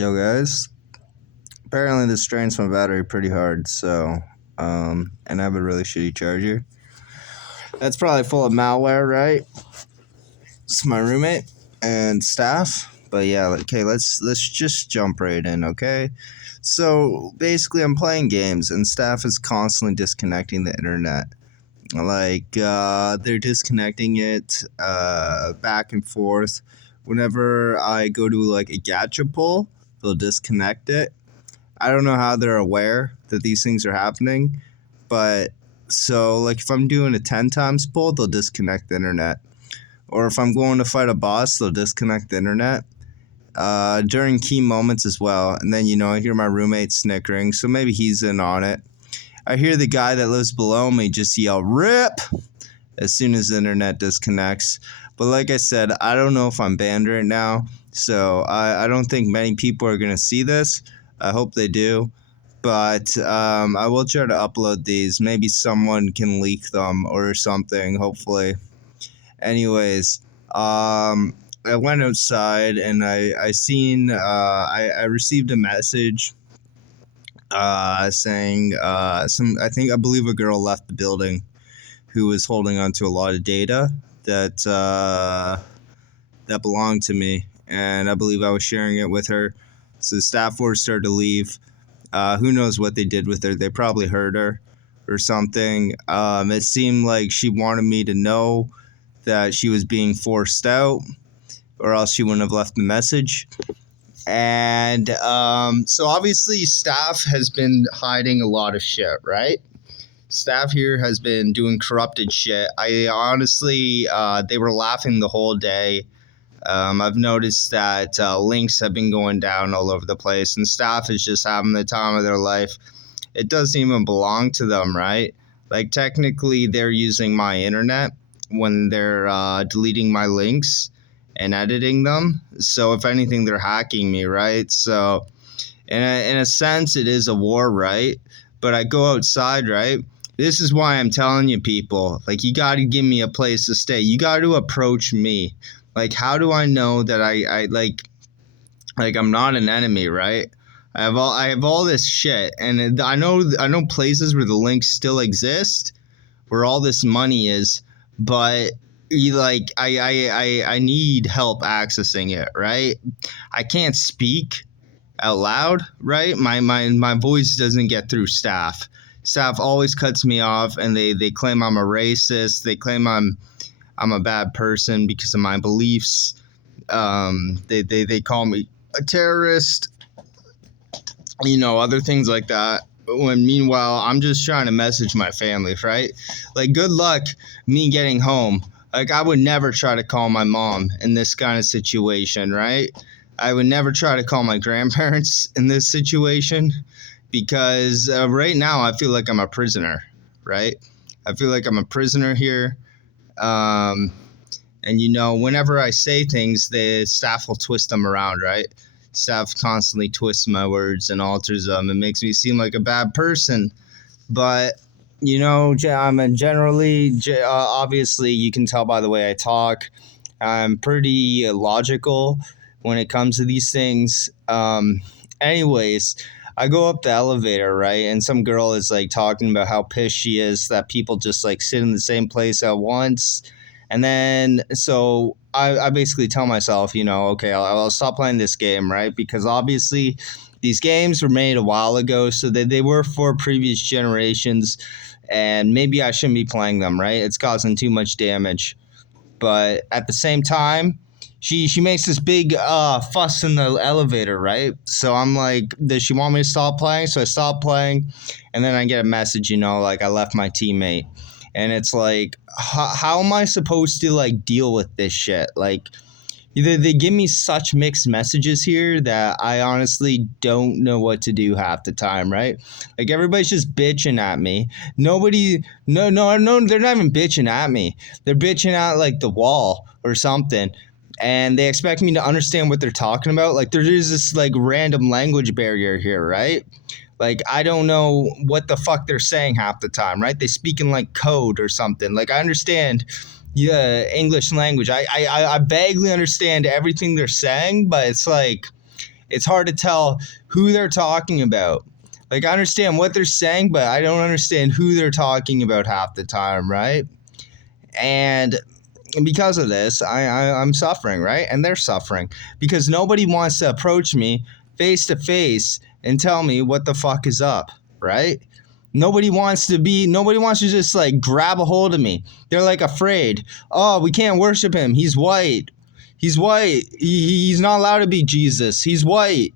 Yo, guys. Apparently, this drains my battery pretty hard, and I have a really shitty charger. That's probably full of malware, right? It's my roommate and staff. But yeah, okay, let's just jump right in, okay? So basically, I'm playing games, and staff is constantly disconnecting the internet. They're disconnecting it back and forth. Whenever I go to like a gacha pull, they'll disconnect it. I don't know how they're aware that these things are happening, but so like if I'm doing a 10 times pull, they'll disconnect the internet. Or if I'm going to fight a boss, they'll disconnect the internet. During key moments as well. And then, I hear my roommate snickering, so maybe he's in on it. I hear the guy that lives below me just yell, "RIP!" as soon as the internet disconnects. But like I said, I don't know if I'm banned right now, so I don't think many people are going to see this. I hope they do. But I will try to upload these. Maybe someone can leak them or something, hopefully. Anyways, I went outside and I received a message saying I believe a girl left the building who was holding on to a lot of data that belonged to me, and I believe I was sharing it with her. So the staff force started to leave. Who knows what they did with her? They probably hurt her or something. It seemed like she wanted me to know that she was being forced out, or else she wouldn't have left the message. And so obviously staff has been hiding a lot of shit, right? Staff here has been doing corrupted shit. I honestly, they were laughing the whole day. I've noticed that links have been going down all over the place, and staff is just having the time of their life. It doesn't even belong to them, right? Like, technically, they're using my internet when they're deleting my links and editing them. So, if anything, they're hacking me, right? So, in a sense, it is a war, right? But I go outside, right? This is why I'm telling you, people, like, you got to give me a place to stay. You got to approach me. Like, how do I know that I I'm not an enemy, right? I have all this shit, and I know places where the links still exist, where all this money is, but I need help accessing it, right? I can't speak out loud, right? My voice doesn't get through staff. Staff always cuts me off, and they claim I'm a racist. They claim I'm a bad person because of my beliefs. They call me a terrorist, other things like that. When meanwhile, I'm just trying to message my family, right? Like, good luck me getting home. Like, I would never try to call my mom in this kind of situation, right? I would never try to call my grandparents in this situation because right now I feel like I'm a prisoner, right? I feel like I'm a prisoner here. And whenever I say things, the staff will twist them around, right? Staff constantly twists my words and alters them. It makes me seem like a bad person. But, I'm generally, obviously, you can tell by the way I talk, I'm pretty logical when it comes to these things. Anyways, I go up the elevator, right? And some girl is like talking about how pissed she is that people just like sit in the same place at once. And then, so I basically tell myself, okay, I'll stop playing this game, right? Because obviously these games were made a while ago, so they were for previous generations, and maybe I shouldn't be playing them, right? It's causing too much damage. But at the same time, she makes this big fuss in the elevator, right? So I'm like, does she want me to stop playing? So I stop playing, and then I get a message, like I left my teammate. And it's like, how am I supposed to like deal with this shit? Like, they give me such mixed messages here that I honestly don't know what to do half the time, right? Like, everybody's just bitching at me. No, they're not even bitching at me. They're bitching at like the wall or something. And they expect me to understand what they're talking about. Like, there's this like random language barrier here, right? Like, I don't know what the fuck they're saying half the time, right? They speak in like code or something. Like, I understand English language. I vaguely understand everything they're saying, but it's like it's hard to tell who they're talking about. Like, I understand what they're saying, but I don't understand who they're talking about half the time, right? And because of this, I'm suffering, right? And they're suffering because nobody wants to approach me face to face and tell me what the fuck is up, right? Nobody wants to just like grab a hold of me. They're like afraid. Oh, we can't worship him. He's white. He's white. He's not allowed to be Jesus. He's white.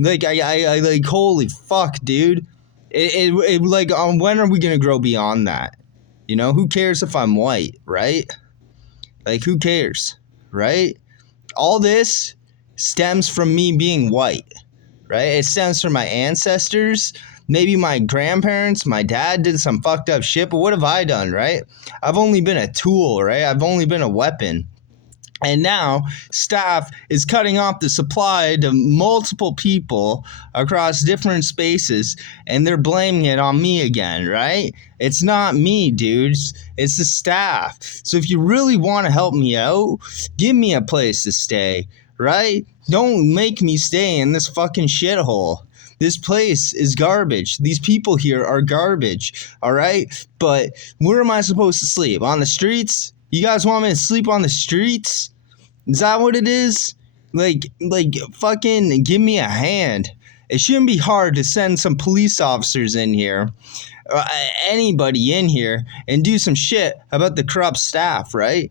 Like, I like, holy fuck, dude. It like, when are we gonna grow beyond that? You know, who cares if I'm white, right? Like, who cares, right? All this stems from me being white, right? It stems from my ancestors. Maybe my grandparents, my dad did some fucked up shit, but what have I done, right? I've only been a tool, right? I've only been a weapon. And now staff is cutting off the supply to multiple people across different spaces, and they're blaming it on me again, right? It's not me, dudes. It's the staff. So if you really want to help me out, give me a place to stay, right? Don't make me stay in this fucking shithole. This place is garbage. These people here are garbage, all right? But where am I supposed to sleep? On the streets? You guys want me to sleep on the streets? Is that what it is? Like, fucking give me a hand. It shouldn't be hard to send some police officers in here, anybody in here, and do some shit about the corrupt staff, right?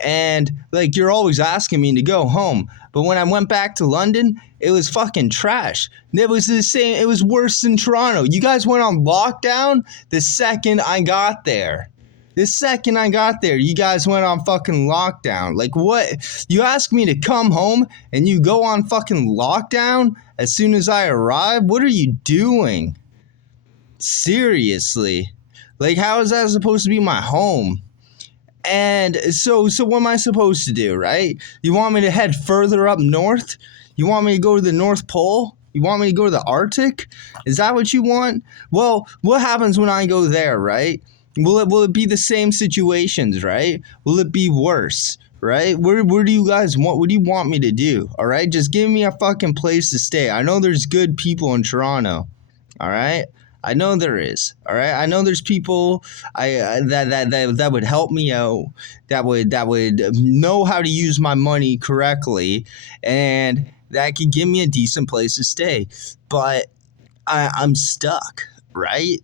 And, like, you're always asking me to go home. But when I went back to London, it was fucking trash. It was the same. It was worse than Toronto. You guys went on lockdown the second I got there. The second I got there, you guys went on fucking lockdown. Like, what? You ask me to come home and you go on fucking lockdown as soon as I arrive? What are you doing? Seriously. Like, how is that supposed to be my home? And so what am I supposed to do, right? You want me to head further up north? You want me to go to the North Pole? You want me to go to the Arctic? Is that what you want? Well, what happens when I go there, right? Will it be the same situations, right? Will it be worse, right? Where do you guys want? What do you want me to do? All right, just give me a fucking place to stay. I know there's good people in Toronto. All right, I know there is. All right, I know there's people that would help me out. That would know how to use my money correctly, and that could give me a decent place to stay. But I'm stuck, right?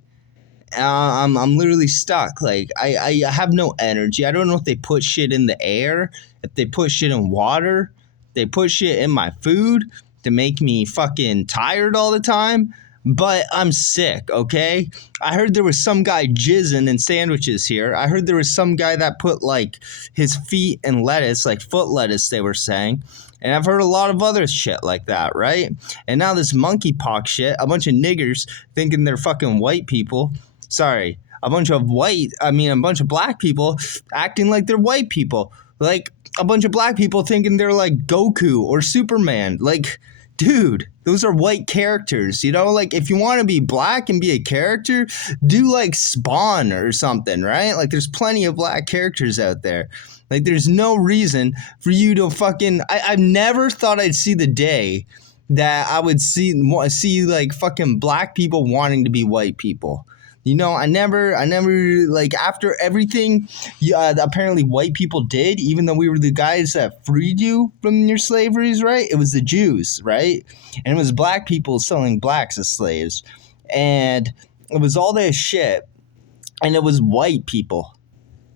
I'm literally stuck. Like, I have no energy. I don't know if they put shit in the air, if they put shit in water, they put shit in my food to make me fucking tired all the time. But I'm sick, okay? I heard there was some guy jizzing in sandwiches here. I heard there was some guy that put, like, his feet in lettuce, like foot lettuce, they were saying. And I've heard a lot of other shit like that, right? And now this monkeypox shit, a bunch of niggers thinking they're fucking white people. Sorry, a bunch of black people acting like they're white people. Like, a bunch of black people thinking they're like Goku or Superman. Like, dude, those are white characters, you know? Like, if you want to be black and be a character, do like Spawn or something, right? Like, there's plenty of black characters out there. Like, there's no reason for you to fucking... I've never thought I'd see the day that I would see like fucking black people wanting to be white people. You know, I never, like, after everything apparently white people did, even though we were the guys that freed you from your slaveries, right? It was the Jews, right? And it was black people selling blacks as slaves. And it was all this shit. And it was white people,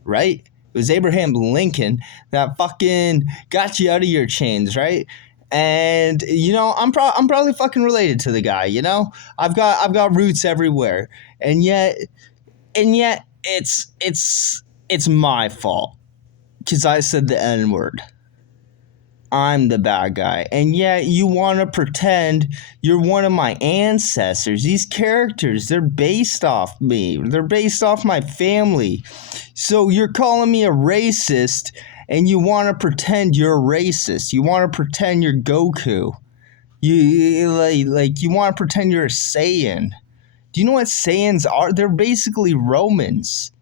right? It was Abraham Lincoln that fucking got you out of your chains, right? And, you know, I'm probably fucking related to the guy, you know? I've got roots everywhere. And yet it's my fault. 'Cause I said the N-word. I'm the bad guy. And yet you want to pretend you're one of my ancestors. These characters, they're based off me. They're based off my family. So you're calling me a racist, and you want to pretend you're a racist. You want to pretend you're Goku. You want to pretend you're a Saiyan. Do you know what Saiyans are? They're basically Romans.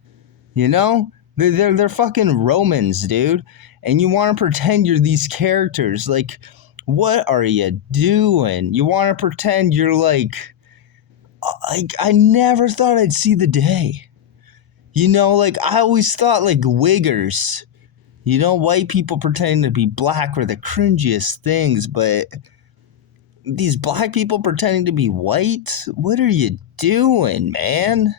You know? They're fucking Romans, dude. And you want to pretend you're these characters. Like, What are you doing? You want to pretend you're like I never thought I'd see the day. You know, like I always thought like wiggers, you know, white people pretending to be black were the cringiest things, but these black people pretending to be white? What are you doing, man?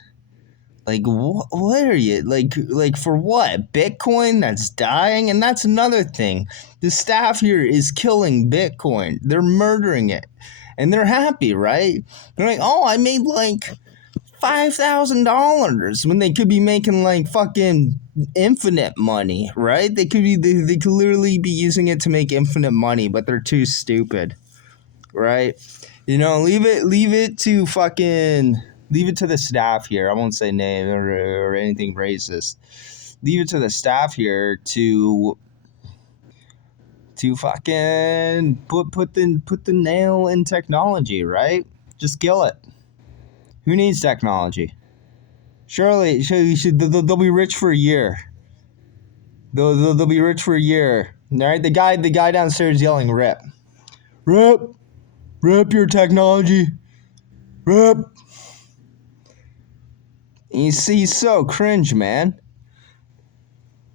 Like what are you like for what? Bitcoin that's dying, and that's another thing. The staff here is killing Bitcoin. They're murdering it. And they're happy, right? They're like, "Oh, I made like $5,000 when they could be making like fucking infinite money, right? They could literally be using it to make infinite money, but they're too stupid, right? You know, leave it to the staff here. I won't say name or anything racist. Leave it to the staff here to fucking put the nail in technology, right? Just kill it. Who needs technology? Surely they'll be rich for a year. They'll be rich for a year. All right, the guy downstairs yelling, "Rip, rip your technology, rip." He's so cringe, man.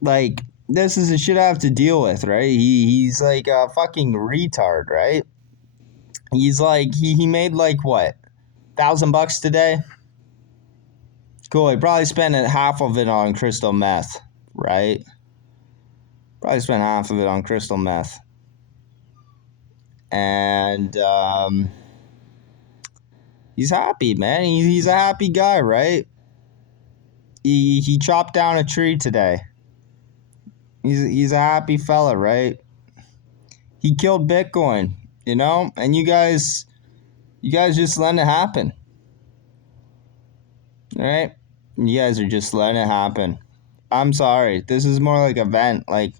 Like this is the shit I have to deal with, right? He's like a fucking retard, right? He's like he made like what, $1,000 today? Cool. He probably spent half of it on crystal meth, right? Probably spent half of it on crystal meth. And he's happy, man. He's a happy guy, right? He chopped down a tree today. He's a happy fella, right? He killed Bitcoin, you know? And you guys just letting it happen. All right? You guys are just letting it happen. I'm sorry. This is more like a vent. Like,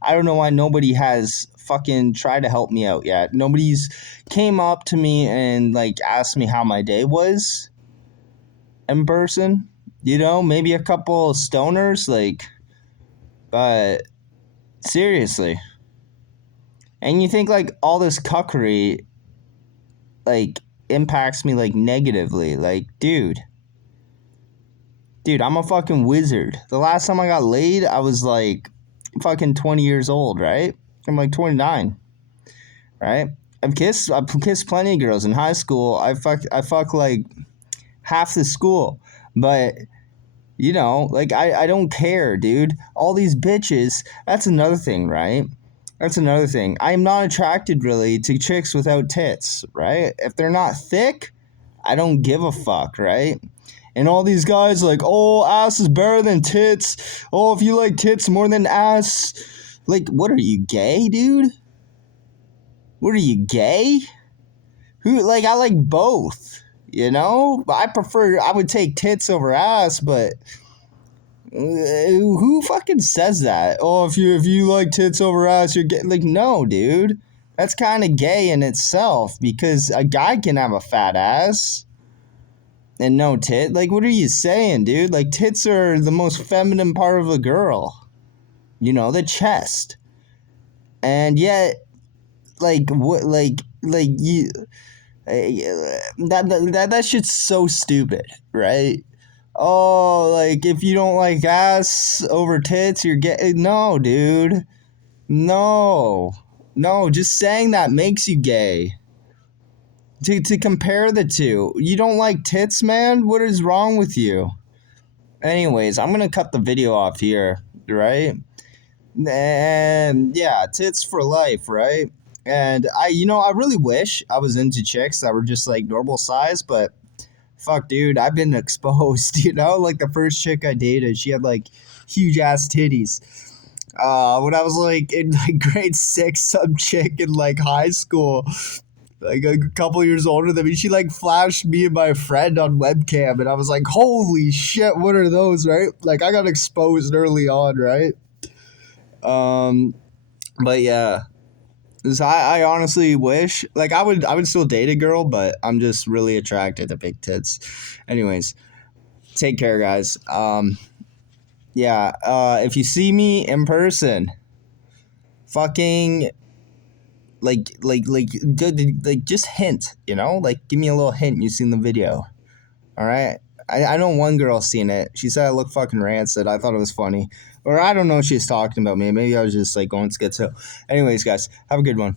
I don't know why nobody has fucking tried to help me out yet. Nobody's came up to me and like asked me how my day was in person. You know, maybe a couple of stoners, like, but seriously. And you think like all this cuckery like impacts me like negatively. Like, dude, I'm a fucking wizard. The last time I got laid, I was like fucking 20 years old, right? I'm like 29, right? I've kissed plenty of girls in high school. I fuck like half the school, but you know, like I don't care, dude. All these bitches. That's another thing, right? That's another thing. I'm not attracted really to chicks without tits, right? If they're not thick, I don't give a fuck, right? And all these guys like, oh, ass is better than tits. Oh, if you like tits more than ass, like, what are you, gay, dude? What are you, gay? Who, like, I like both, you know? I would take tits over ass, but who fucking says that? Oh, if you like tits over ass, you're gay. Like, no, dude. That's kind of gay in itself because a guy can have a fat ass and no tit. Like, what are you saying, dude? Like, tits are the most feminine part of a girl. You know, the chest. And yet, like, what, like you, that shit's so stupid, right? Oh, like, if you don't like ass over tits, you're gay. No, dude. No. No, just saying that makes you gay. To compare the two. You don't like tits, man? What is wrong with you? Anyways, I'm gonna cut the video off here, right? And yeah, tits for life, right? And I really wish I was into chicks that were just like normal size, but fuck, dude, I've been exposed, you know? Like the first chick I dated, she had like huge ass titties. When I was like in like grade 6, some chick in like high school, like a couple years older than me, she like flashed me and my friend on webcam, and I was like, holy shit, what are those, right? Like I got exposed early on, right? But yeah. So I honestly wish, like, I would still date a girl, but I'm just really attracted to big tits. Anyways, take care, guys. Yeah, if you see me in person, fucking just hint, you know? Like, give me a little hint you've seen the video. All right? I know one girl seen it. She said I look fucking rancid. I thought it was funny. Or I don't know what she's talking about me. Maybe I was just, like, going schizo. Anyways, guys, have a good one.